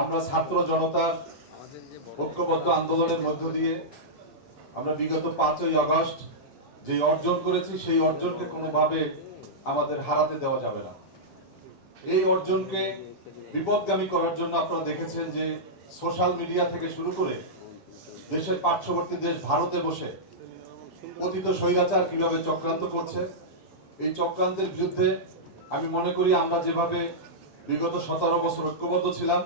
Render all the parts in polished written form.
আমরা ছাত্র জনতার ঐক্যবদ্ধ আন্দোলনের মধ্য দিয়ে আমরা বিগত 5ই আগস্ট যে অর্জন করেছি সেই অর্জনকে কোনোভাবে আমাদের হারাতে দেওয়া যাবে না। এই অর্জনকে বিপদগামী করার জন্য আপনারা দেখেছেন যে সোশ্যাল মিডিয়া থেকে শুরু করে দেশের পার্শ্ববর্তী দেশ ভারতে বসে অতীত স্বৈরাচার কিভাবে চক্রান্ত করছে, এই চক্রান্তের বিরুদ্ধে আমি মনে করি আমরা যেভাবে বিগত 17 বছর ঐক্যবদ্ধ ছিলাম,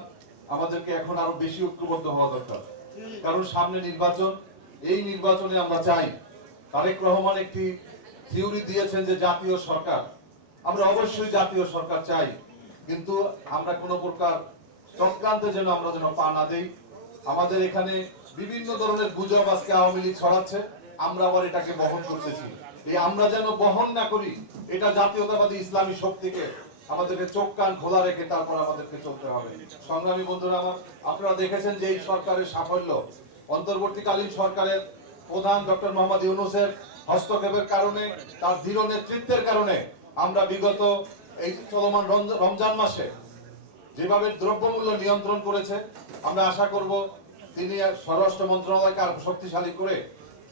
আমাদেরকে এখন আরো বেশি ঐক্যবদ্ধ হওয়া দরকার। কারণ সামনে নির্বাচন, এই নির্বাচনে আমরা চাই, তারেক রহমান একটি থিওরি দিয়েছেন যে জাতীয় সরকার, আমরা অবশ্যই জাতীয় সরকার চাই, কিন্তু আমরা কোনো প্রকার চক্রান্তে যেন আমরা পা না দেই। আমাদের এখানে বিভিন্ন ধরনের গুজব আজকে আওয়ামী লীগ ছড়াচ্ছে, আমরা আবার এটাকে বহন করতেছি। এই আমরা যেন বহন না করি, এটা জাতীয়তাবাদী ইসলামী শক্তিকে আমাদেরকে চোখ কান খোলা রেখে তারপর আমাদেরকে চলতে হবে। সংগ্রামী বন্ধুরা আমার, আপনারা দেখেছেন যে এই সরকারের সাফল্য, অন্তর্বর্তীকালীন সরকারের প্রধান ডক্টর মোহাম্মদ ইউনূসের হস্তক্ষেপের কারণে, তার দৃঢ় নেতৃত্বের কারণে আমরা বিগত এই চলমান রমজান মাসে যেভাবে দ্রব্যমূল্য নিয়ন্ত্রণ করেছে, আমরা আশা করব তিনি স্বরাষ্ট্র মন্ত্রণালয়কে আরো শক্তিশালী করে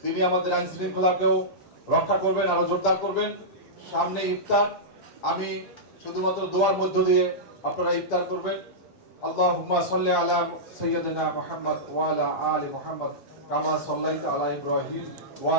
তিনি আমাদের আইন শৃঙ্খলাকেও রক্ষা করবেন, আরো জোরদার করবেন। সামনে ইফতার, আমি শুধুমাত্র দোয়ার মধ্য দিয়ে আপনারা ইফতার করবেন। আল্লাহুম্মা সাল্লি আলা সাইয়্যিদিনা মুহাম্মদ ওয়া আলা আলি মুহাম্মদ কামা সাল্লাইতা আলা ইব্রাহিম ওয়া